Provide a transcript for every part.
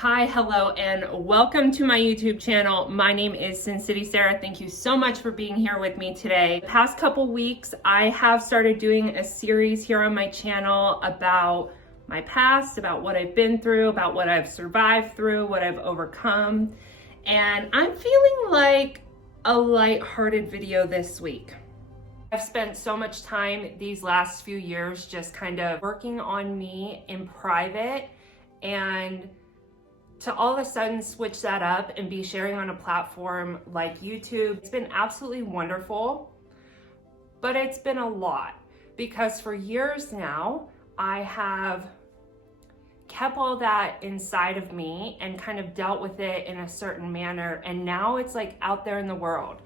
Hi, hello, and welcome to my YouTube channel. My name is Sin City Sarah. Thank you so much for being here with me today. The past couple weeks, I have started doing a series here on my channel about my past, about what I've been through, about what I've survived through, what I've overcome. And I'm feeling like a lighthearted video this week. I've spent so much time these last few years just kind of working on me in private, and to all of a sudden switch that up and be sharing on a platform like YouTube, it's been absolutely wonderful, but it's been a lot because for years now, I have kept all that inside of me and kind of dealt with it in a certain manner. And now it's like out there in the world.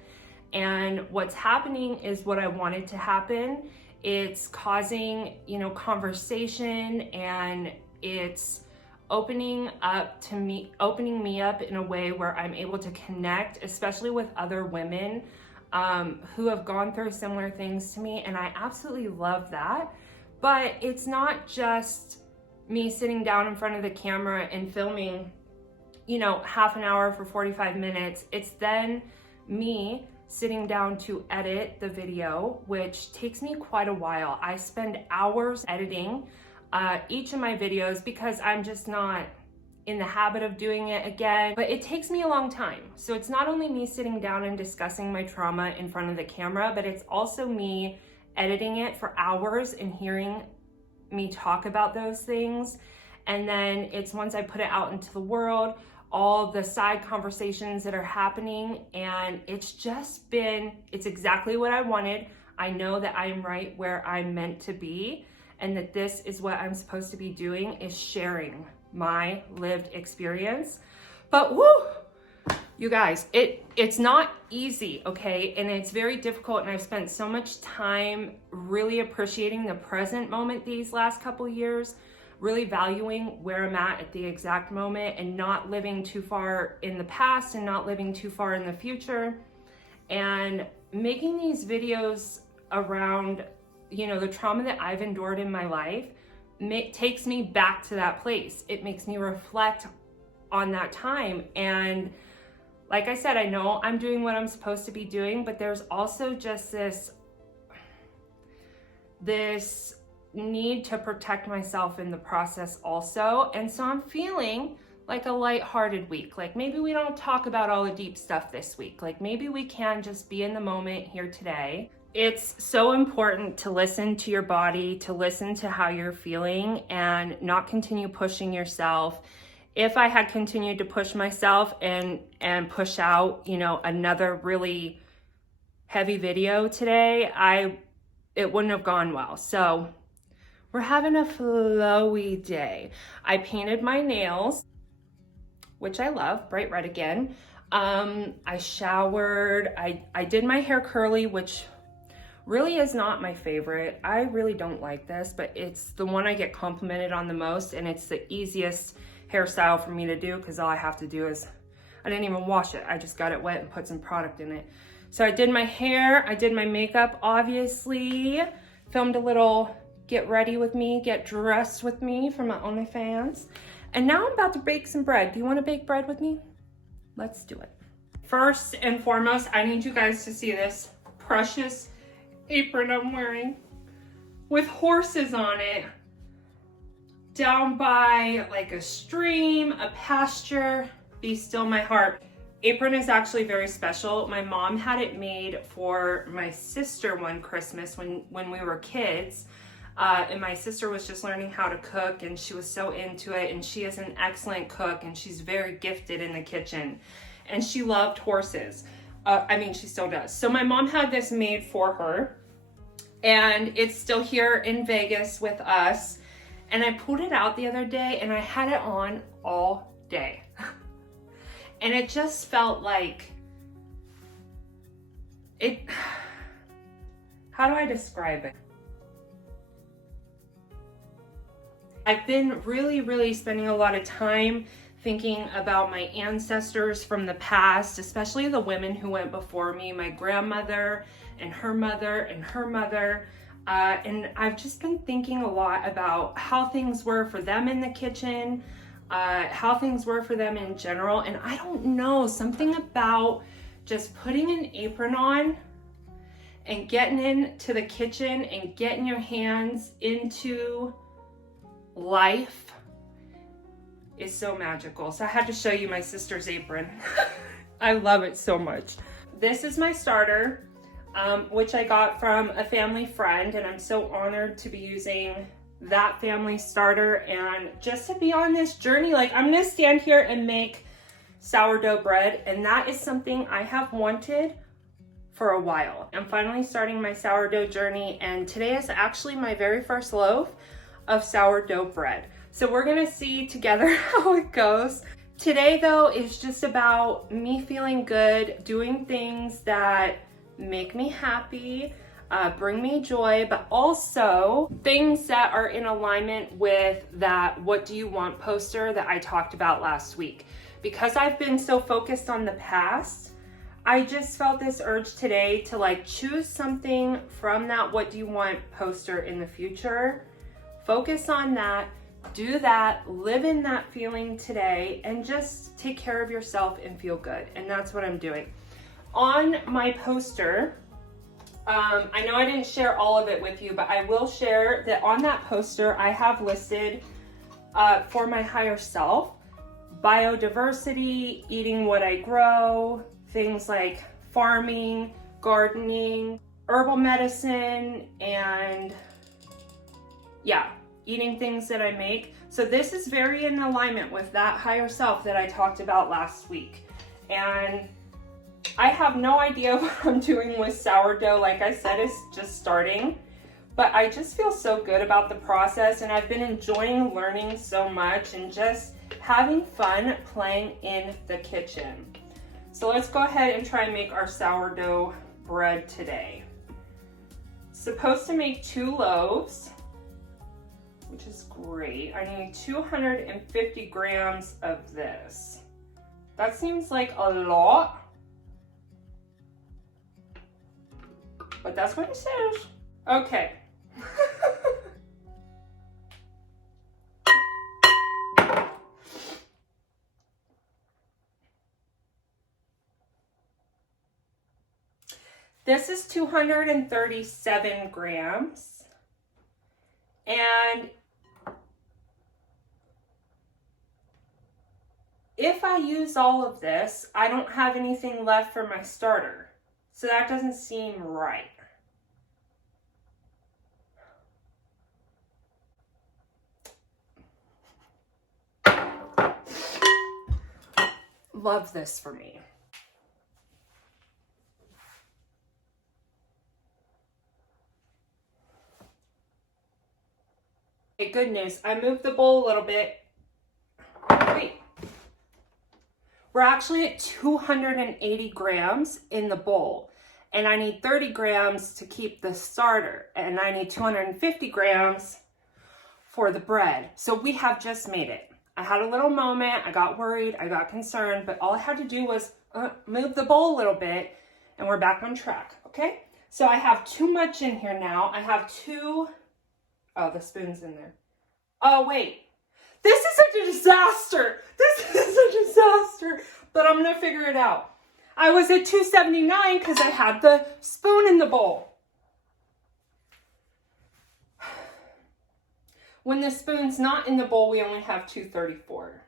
And what's happening is what I wanted to happen. It's causing, conversation, and it's opening me up in a way where I'm able to connect, especially with other women who have gone through similar things to me. And I absolutely love that. But it's not just me sitting down in front of the camera and filming, half an hour for 45 minutes. It's then me sitting down to edit the video, which takes me quite a while. I spend hours editing each of my videos because I'm just not in the habit of doing it again, but it takes me a long time. So it's not only me sitting down and discussing my trauma in front of the camera, but it's also me editing it for hours and hearing me talk about those things. And then it's once I put it out into the world, all the side conversations that are happening, and it's exactly what I wanted. I know that I'm right where I'm meant to be, and that this is what I'm supposed to be doing, is sharing my lived experience. But you guys, it's not easy, okay? And it's very difficult, and I've spent so much time really appreciating the present moment these last couple years, really valuing where I'm at the exact moment, and not living too far in the past and not living too far in the future. And making these videos around the trauma that I've endured in my life takes me back to that place. It makes me reflect on that time. And like I said, I know I'm doing what I'm supposed to be doing, but there's also just this need to protect myself in the process also. And so I'm feeling like a lighthearted week. Like maybe we don't talk about all the deep stuff this week. Like maybe we can just be in the moment here today. It's so important to listen to your body, to listen to how you're feeling, and not continue pushing yourself. If I had continued to push myself and push out, another really heavy video today, it wouldn't have gone well. So we're having a flowy day. I painted my nails, which I love, bright red again. I showered, I did my hair curly, which really is not my favorite. I really don't like this, but it's the one I get complimented on the most, and it's the easiest hairstyle for me to do because all I have to do is, I didn't even wash it. I just got it wet and put some product in it. So I did my hair, I did my makeup, obviously, filmed a little get ready with me, get dressed with me for my OnlyFans. And now I'm about to bake some bread. Do you want to bake bread with me? Let's do it. First and foremost, I need you guys to see this precious apron I'm wearing with horses on it down by like a stream, a pasture. Be still my heart. Apron is actually very special. My mom had it made for my sister one Christmas when we were kids. And my sister was just learning how to cook, and she was so into it, and she is an excellent cook, and she's very gifted in the kitchen, and she loved horses. She still does. So my mom had this made for her, and it's still here in Vegas with us. And I pulled it out the other day, and I had it on all day. And it just felt like it, how do I describe it? I've been really spending a lot of time thinking about my ancestors from the past, especially the women who went before me, my grandmother and her mother and her mother. And I've just been thinking a lot about how things were for them in the kitchen, how things were for them in general. And I don't know, something about just putting an apron on and getting into the kitchen and getting your hands into life is so magical. So I had to show you my sister's apron. I love it so much. This is my starter, which I got from a family friend, and I'm so honored to be using that family starter and just to be on this journey. Like, I'm gonna stand here and make sourdough bread, and that is something I have wanted for a while. I'm finally starting my sourdough journey, and today is actually my very first loaf of sourdough bread. So we're gonna see together how it goes. Today though is just about me feeling good, doing things that make me happy, bring me joy, but also things that are in alignment with that "what do you want" poster that I talked about last week. Because I've been so focused on the past, I just felt this urge today to like choose something from that "what do you want" poster in the future, focus on that, do that, live in that feeling today, and just take care of yourself and feel good. And that's what I'm doing. On my poster, I know I didn't share all of it with you, but I will share that on that poster, I have listed for my higher self, biodiversity, eating what I grow, things like farming, gardening, herbal medicine, and yeah, eating things that I make. So this is very in alignment with that higher self that I talked about last week. And I have no idea what I'm doing with sourdough. Like I said, it's just starting, but I just feel so good about the process, and I've been enjoying learning so much and just having fun playing in the kitchen. So let's go ahead and try and make our sourdough bread today. Supposed to make 2 loaves, which is great. I need 250 grams of this. That seems like a lot, but that's what it says. Okay. This is 237 grams. And if I use all of this, I don't have anything left for my starter. So that doesn't seem right. Love this for me. Okay, good news. I moved the bowl a little bit. Wait. We're actually at 280 grams in the bowl, and I need 30 grams to keep the starter, and I need 250 grams for the bread. So we have just made it. I had a little moment, I got worried, I got concerned, but all I had to do was move the bowl a little bit, and we're back on track, okay? So I have too much in here now. I have oh, the spoon's in there. Oh, wait. This is such a disaster. This is a disaster, but I'm gonna figure it out. I was at 279 because I had the spoon in the bowl. When the spoon's not in the bowl, we only have 234.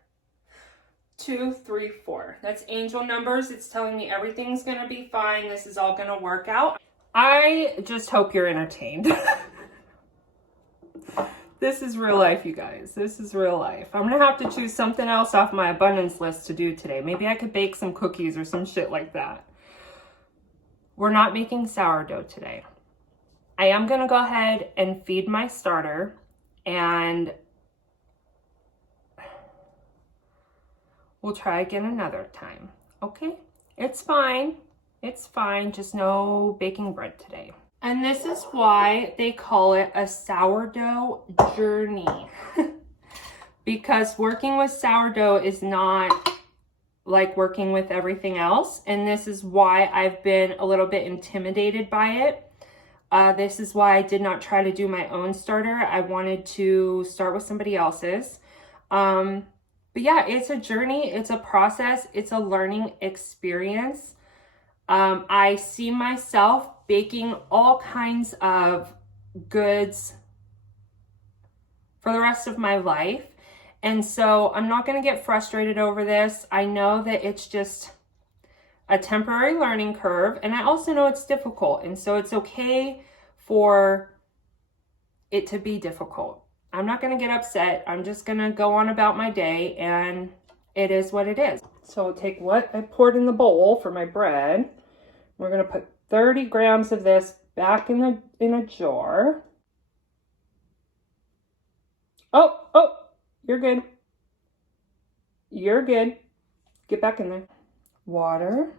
234. That's angel numbers. It's telling me everything's gonna be fine. This is all gonna work out. I just hope you're entertained. This is real life, you guys. This is real life. I'm gonna have to choose something else off my abundance list to do today. Maybe I could bake some cookies or some shit like that. We're not making sourdough today. I am gonna go ahead and feed my starter, and we'll try again another time, okay? It's fine. It's fine. Just no baking bread today. And this is why they call it a sourdough journey. Because working with sourdough is not like working with everything else. And this is why I've been a little bit intimidated by it. This is why I did not try to do my own starter. I wanted to start with somebody else's. But yeah, it's a journey, it's a process, it's a learning experience. I see myself baking all kinds of goods for the rest of my life. And so I'm not going to get frustrated over this. I know that it's just a temporary learning curve, and I also know it's difficult. And so it's okay for it to be difficult. I'm not going to get upset. I'm just going to go on about my day, and it is what it is. So I'll take what I poured in the bowl for my bread. We're going to put 30 grams of this back in a jar. Oh, you're good. You're good. Get back in there. Water.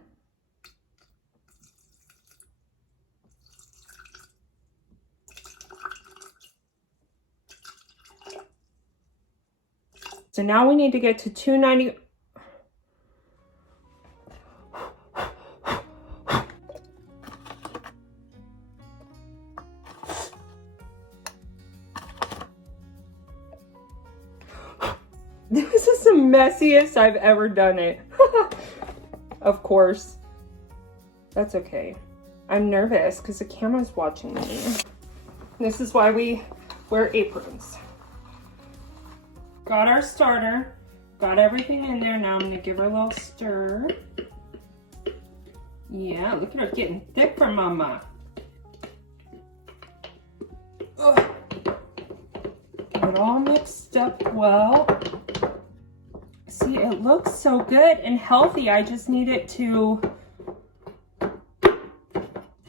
So now we need to get to 290. This is the messiest I've ever done it. Of course. That's okay. I'm nervous because the camera's watching me. This is why we wear aprons. Got our starter. Got everything in there. Now I'm going to give her a little stir. Yeah, look at her getting thick for mama. Ugh. Get it all mixed up well. See, it looks so good and healthy. I just need it to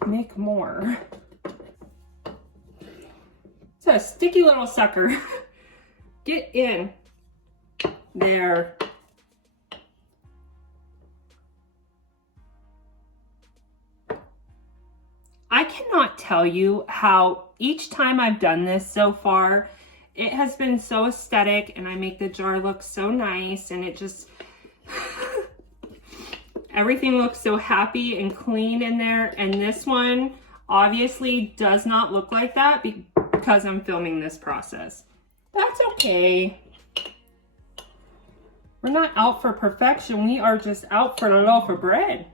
make more. It's a sticky little sucker. Get in there. I cannot tell you how each time I've done this so far, it has been so aesthetic, and I make the jar look so nice, and it just, everything looks so happy and clean in there. And this one obviously does not look like that because I'm filming this process. That's okay. We're not out for perfection. We are just out for a loaf of bread.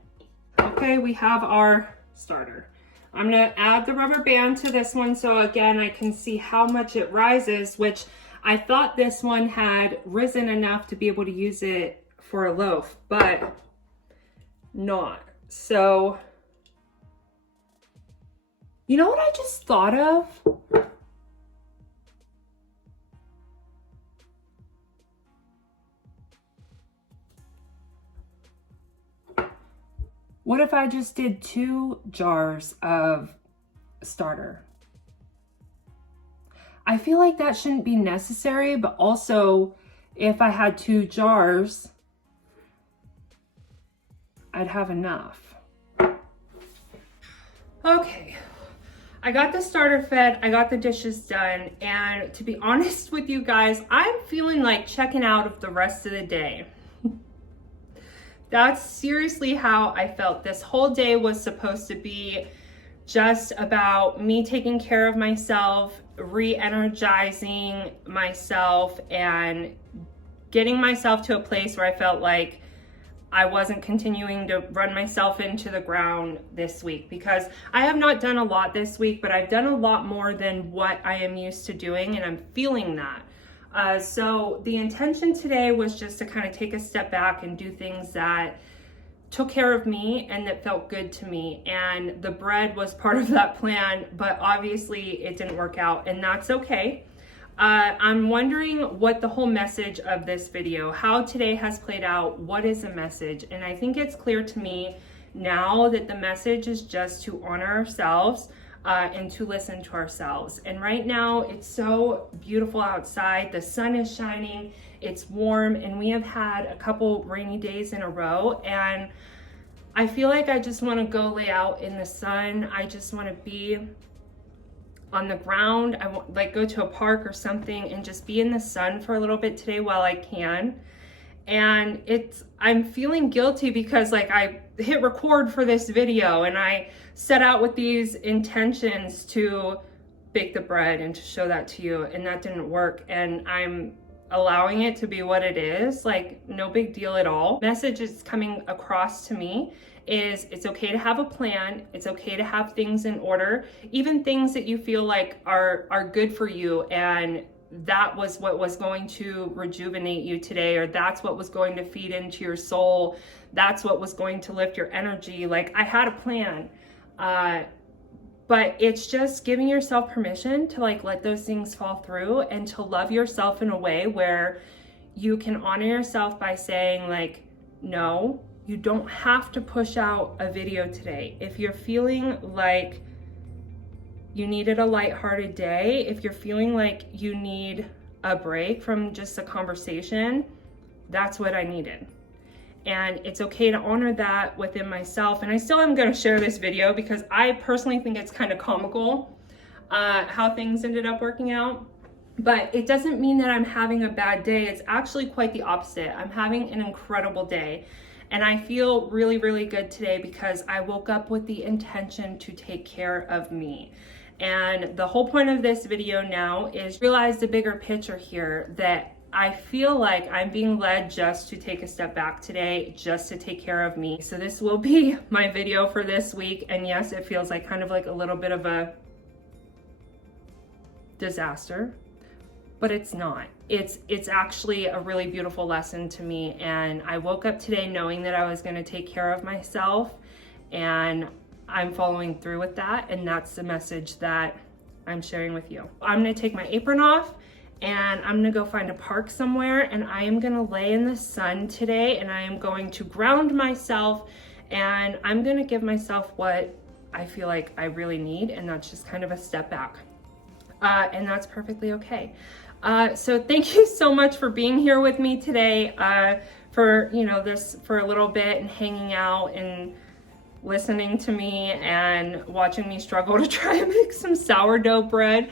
Okay, we have our starter. I'm gonna add the rubber band to this one so again I can see how much it rises, which I thought this one had risen enough to be able to use it for a loaf, but not. So, you know what I just thought of? What if I just did 2 jars of starter? I feel like that shouldn't be necessary, but also if I had 2 jars, I'd have enough. Okay, I got the starter fed, I got the dishes done, and to be honest with you guys, I'm feeling like checking out of the rest of the day. That's seriously how I felt. This whole day was supposed to be just about me taking care of myself, re-energizing myself, and getting myself to a place where I felt like I wasn't continuing to run myself into the ground this week, because I have not done a lot this week, but I've done a lot more than what I am used to doing, and I'm feeling that. So the intention today was just to kind of take a step back and do things that took care of me and that felt good to me. And the bread was part of that plan, but obviously it didn't work out, and that's okay. I'm wondering what the whole message of this video, how today has played out, what is the message? And I think it's clear to me now that the message is just to honor ourselves, and to listen to ourselves. And right now it's so beautiful outside. The sun is shining, it's warm, and we have had a couple rainy days in a row. And I feel like I just want to go lay out in the sun. I just want to be on the ground. I want like go to a park or something and just be in the sun for a little bit today while I can. And I'm feeling guilty because like I hit record for this video and I set out with these intentions to bake the bread and to show that to you, and that didn't work. And I'm allowing it to be what it is, like no big deal at all. Message is coming across to me is it's okay to have a plan. It's okay to have things in order, even things that you feel like are good for you, and that was what was going to rejuvenate you today, or that's what was going to feed into your soul. That's what was going to lift your energy. Like, I had a plan. But it's just giving yourself permission to like let those things fall through and to love yourself in a way where you can honor yourself by saying like, no, you don't have to push out a video today. If you're feeling like you needed a lighthearted day, if you're feeling like you need a break from just a conversation, that's what I needed. And it's okay to honor that within myself. And I still am going to share this video because I personally think it's kind of comical how things ended up working out. But it doesn't mean that I'm having a bad day. It's actually quite the opposite. I'm having an incredible day. And I feel really, really good today because I woke up with the intention to take care of me. And the whole point of this video now is realize the bigger picture here, that I feel like I'm being led just to take a step back today, just to take care of me. So this will be my video for this week. And yes, it feels like kind of like a little bit of a disaster, but it's not. It's actually a really beautiful lesson to me. And I woke up today knowing that I was going to take care of myself, and I'm following through with that. And that's the message that I'm sharing with you. I'm going to take my apron off, and I'm gonna go find a park somewhere, and I am gonna lay in the sun today, and I am going to ground myself, and I'm gonna give myself what I feel like I really need, and that's just kind of a step back. And that's perfectly okay. So thank you so much for being here with me today, for for a little bit and hanging out and listening to me and watching me struggle to try and make some sourdough bread.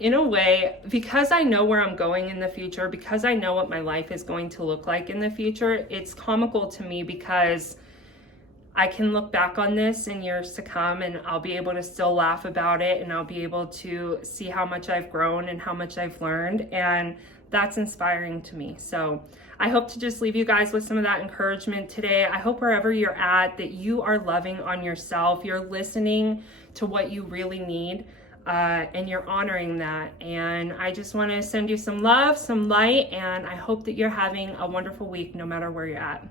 In a way, because I know where I'm going in the future, because I know what my life is going to look like in the future, it's comical to me because I can look back on this in years to come and I'll be able to still laugh about it, and I'll be able to see how much I've grown and how much I've learned, and that's inspiring to me. So I hope to just leave you guys with some of that encouragement today. I hope wherever you're at that you are loving on yourself, you're listening to what you really need, and you're honoring that. And I just want to send you some love, some light, and I hope that you're having a wonderful week no matter where you're at.